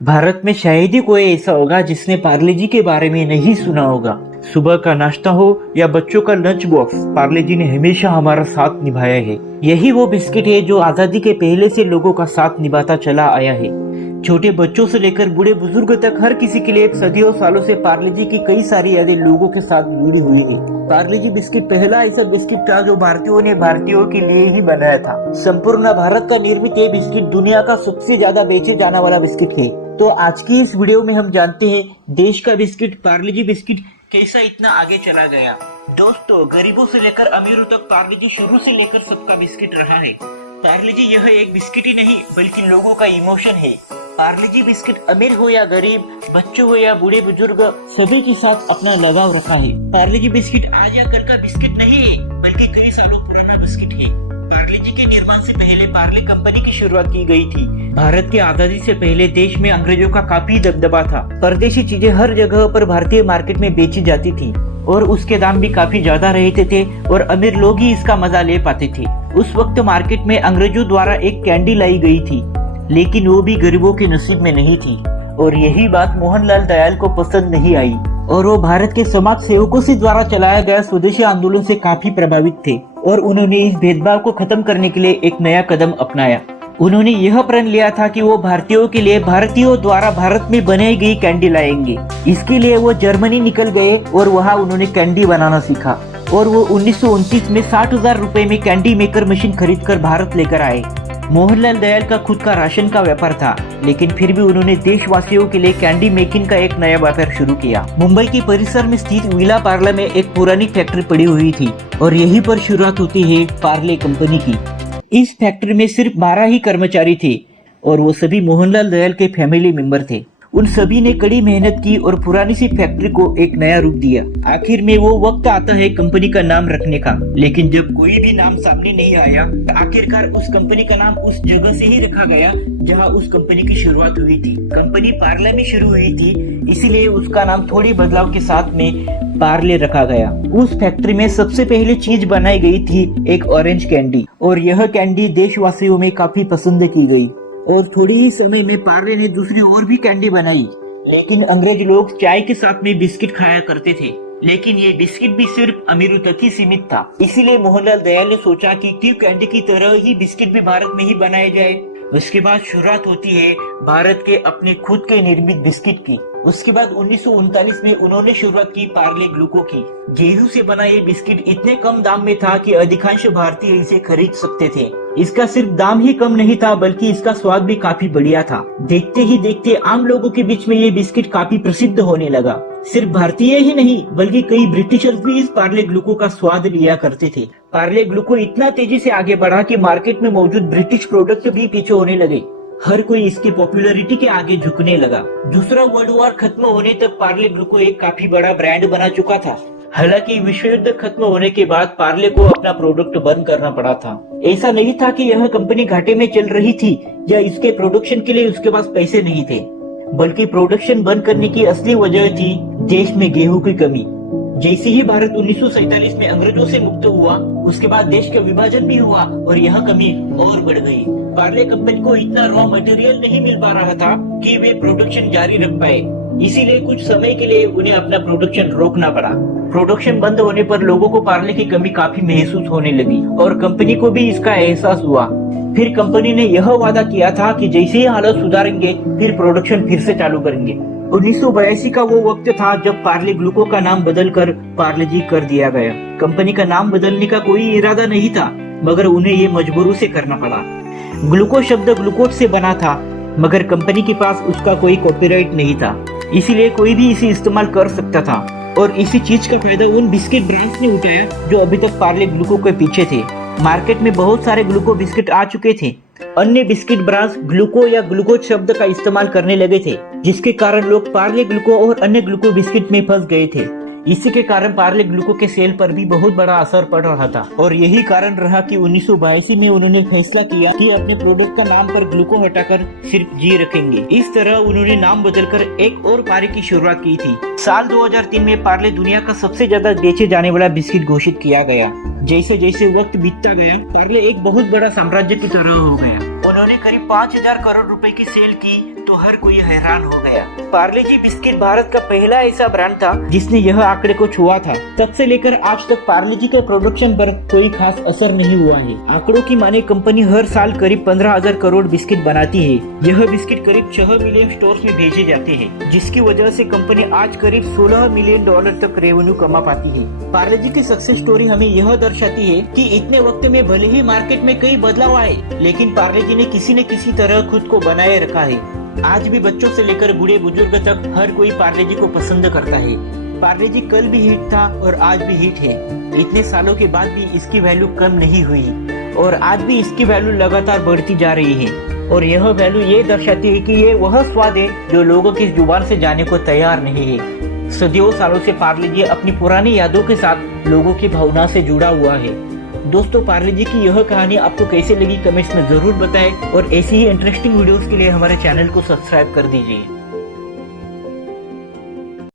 भारत में शायद ही कोई ऐसा होगा जिसने पार्ले जी के बारे में नहीं सुना होगा। सुबह का नाश्ता हो या बच्चों का लंच बॉक्स, पार्ले जी ने हमेशा हमारा साथ निभाया है। यही वो बिस्किट है जो आजादी के पहले से लोगों का साथ निभाता चला आया है। छोटे बच्चों से लेकर बूढ़े बुजुर्ग तक हर किसी के लिए सदियों सालों से पार्ले जी की कई सारी यादें लोगों के साथ जुड़ी हुई है। पार्ले जी बिस्किट पहला ऐसा बिस्किट था जो भारतीयों ने भारतीयों के लिए ही बनाया था। संपूर्ण भारत का निर्मित ये बिस्किट दुनिया का सबसे ज्यादा बेचे जाने वाला बिस्किट है। तो आज की इस वीडियो में हम जानते हैं देश का बिस्किट पार्ले जी बिस्किट कैसा इतना आगे चला गया। दोस्तों, गरीबों से लेकर अमीरों तक पार्ले जी शुरू से लेकर सबका बिस्किट रहा है। पार्ले जी यह एक बिस्किट ही नहीं बल्कि लोगों का इमोशन है। पार्ले जी बिस्किट अमीर हो या गरीब, बच्चों हो या बूढ़े बुजुर्ग, सभी के साथ अपना लगाव रखा है। पार्ले जी बिस्किट आज या कल का बिस्किट नहीं है बल्कि कई सालों पुराना बिस्किट है। पार्ले जी के निर्माण से पहले पार्ले कंपनी की शुरुआत की गई थी। भारत की आजादी से पहले देश में अंग्रेजों का काफी दबदबा था। परदेशी चीजें हर जगह पर भारतीय मार्केट में बेची जाती थी और उसके दाम भी काफी ज्यादा रहते थे और अमीर लोग ही इसका मजा ले पाते थे। उस वक्त मार्केट में अंग्रेजों द्वारा एक कैंडी लाई गई थी, लेकिन वो भी गरीबों के नसीब में नहीं थी और यही बात मोहनलाल दयाल को पसंद नहीं आई और वो भारत के समाज सेवकों से द्वारा चलाया गया स्वदेशी आंदोलन से काफी प्रभावित थे और उन्होंने इस भेदभाव को खत्म करने के लिए एक नया कदम अपनाया। उन्होंने यह प्रण लिया था कि वो भारतीयों के लिए भारतीयों द्वारा भारत में बनाई गई कैंडी लाएंगे। इसके लिए वो जर्मनी निकल गए और वहाँ उन्होंने कैंडी बनाना सीखा और वो 1929 में 60,000 रुपए में कैंडी मेकर मशीन खरीद कर भारत लेकर आए। मोहनलाल दयाल का खुद का राशन का व्यापार था, लेकिन फिर भी उन्होंने देशवासियों के लिए कैंडी मेकिंग का एक नया व्यापार शुरू किया। मुंबई के परिसर में स्थित विला पार्ले में एक पुरानी फैक्ट्री पड़ी हुई थी और यहीं पर शुरुआत होती है पार्ले कंपनी की। इस फैक्ट्री में सिर्फ 12 ही कर्मचारी थे और वो सभी मोहनलाल दयाल के फैमिली मेंबर थे। उन सभी ने कड़ी मेहनत की और पुरानी सी फैक्ट्री को एक नया रूप दिया। आखिर में वो वक्त आता है कंपनी का नाम रखने का, लेकिन जब कोई भी नाम सामने नहीं आया, आखिरकार उस कंपनी का नाम उस जगह से ही रखा गया जहां उस कंपनी की शुरुआत हुई थी। कंपनी पार्ले में शुरू हुई थी, इसीलिए उसका नाम थोड़ी बदलाव के साथ में पार्ले रखा गया। उस फैक्ट्री में सबसे पहले चीज बनाई गई थी एक ऑरेंज कैंडी और यह कैंडी देशवासियों में काफी पसंद की गई और थोड़ी ही समय में पार्ले ने दूसरी और भी कैंडी बनाई। लेकिन अंग्रेज लोग चाय के साथ में बिस्किट खाया करते थे, लेकिन ये बिस्किट भी सिर्फ अमीरों तक ही सीमित था। इसीलिए मोहनलाल दयाल ने सोचा कि क्यों कैंडी की तरह ही बिस्किट भी भारत में ही बनाया जाए। उसके बाद शुरुआत होती है भारत के अपने खुद के निर्मित बिस्किट की। उसके बाद 1939 में उन्होंने शुरुआत की पार्ले ग्लूको की। गेहूं से बना ये बिस्किट इतने कम दाम में था कि अधिकांश भारतीय इसे खरीद सकते थे। इसका सिर्फ दाम ही कम नहीं था बल्कि इसका स्वाद भी काफी बढ़िया था। देखते ही देखते आम लोगों के बीच में ये बिस्किट काफी प्रसिद्ध होने लगा। सिर्फ भारतीय ही नहीं बल्कि कई ब्रिटिशर्स भी इस पार्ले ग्लूको का स्वाद लिया करते थे। पार्ले ग्लूको इतना तेजी से आगे बढ़ा कि मार्केट में मौजूद ब्रिटिश प्रोडक्ट भी पीछे होने लगे। हर कोई इसकी पॉपुलैरिटी के आगे झुकने लगा। दूसरा वर्ल्ड वॉर खत्म होने तक पार्ले ग्लूको एक काफी बड़ा ब्रांड बना चुका था। हालांकि विश्व युद्ध खत्म होने के बाद पार्ले को अपना प्रोडक्ट बंद करना पड़ा था। ऐसा नहीं था कि यह कंपनी घाटे में चल रही थी या इसके प्रोडक्शन के लिए उसके पास पैसे नहीं थे, बल्कि प्रोडक्शन बंद करने की असली वजह थी देश में गेहूं की कमी। जैसे ही भारत 1947 में अंग्रेजों से मुक्त हुआ, उसके बाद देश का विभाजन भी हुआ और यह कमी और बढ़ गई। पार्ले कंपनी को इतना रॉ मटेरियल नहीं मिल पा रहा था कि वे प्रोडक्शन जारी रख पाए, इसीलिए कुछ समय के लिए उन्हें अपना प्रोडक्शन रोकना पड़ा। प्रोडक्शन बंद होने पर लोगों को पार्ले की कमी काफी महसूस होने लगी और कंपनी को भी इसका एहसास हुआ। फिर कंपनी ने यह वादा किया था कि जैसे ही हालत सुधारेंगे फिर प्रोडक्शन फिर से चालू करेंगे। 1982 का वो वक्त था जब पार्ले ग्लूको का नाम बदलकर पार्ले जी कर दिया गया। कंपनी का नाम बदलने का कोई इरादा नहीं था, मगर उन्हें ये मजबूरी से करना पड़ा। ग्लूको शब्द ग्लूकोज से बना था, मगर कंपनी के पास उसका कोई कॉपीराइट नहीं था, इसीलिए कोई भी इसे इस्तेमाल कर सकता था और इसी चीज का फायदा उन बिस्किट ब्रांड्स ने उठाया जो अभी तक पार्ले ग्लूको के पीछे थे। मार्केट में बहुत सारे ग्लूको बिस्किट आ चुके थे। अन्य बिस्किट ब्रांड्स ग्लूको या ग्लूकोज शब्द का इस्तेमाल करने लगे थे, जिसके कारण लोग पार्ले ग्लूको और अन्य ग्लूको बिस्किट में फंस गए थे। इसी के कारण पार्ले ग्लूको के सेल पर भी बहुत बड़ा असर पड़ रहा था और यही कारण रहा कि 1982 में उन्होंने फैसला किया कि अपने प्रोडक्ट का नाम पर ग्लूको हटाकर सिर्फ जी रखेंगे। इस तरह उन्होंने नाम बदलकर एक और पारी की शुरुआत की थी। साल 2003 में पार्ले दुनिया का सबसे ज्यादा बेचे जाने वाला बिस्किट घोषित किया गया। जैसे जैसे वक्त बीतता गया, पार्ले एक बहुत बड़ा साम्राज्य की तरह हो गया। उन्होंने करीब 5,000 करोड़ रुपए की सेल की तो हर कोई हैरान हो गया। पार्ले जी बिस्किट भारत का पहला ऐसा ब्रांड था जिसने यह आंकड़े को छुआ था। तब से लेकर आज तक पार्ले जी के प्रोडक्शन पर कोई खास असर नहीं हुआ है। आंकड़ों की माने कंपनी हर साल करीब 15,000 करोड़ बिस्किट बनाती है। यह बिस्किट करीब 6 मिलियन स्टोर्स में भेजे जाते हैं, जिसकी वजह से कंपनी आज करीब $16 मिलियन तक रेवेन्यू कमा पाती है। पार्ले जी की सक्सेस स्टोरी हमें यह दर्शाती है कि इतने वक्त में भले ही मार्केट में कई बदलाव आए, लेकिन पार्ले जी ने किसी न किसी तरह खुद को बनाए रखा है। आज भी बच्चों से लेकर बूढ़े बुजुर्ग तक हर कोई पार्ले जी को पसंद करता है। पार्ले जी कल भी हिट था और आज भी हिट है। इतने सालों के बाद भी इसकी वैल्यू कम नहीं हुई और आज भी इसकी वैल्यू लगातार बढ़ती जा रही है। और यह वैल्यू ये दर्शाती है कि ये वह स्वाद है जो लोगों की जुबान से जाने को तैयार नहीं है। सदियों सालों से पार्ले जी अपनी पुरानी यादों के साथ लोगों की भावना से जुड़ा हुआ है। दोस्तों, पार्ले जी की यह कहानी आपको कैसे लगी कमेंट्स में जरूर बताएं और ऐसी ही इंटरेस्टिंग वीडियोस के लिए हमारे चैनल को सब्सक्राइब कर दीजिए।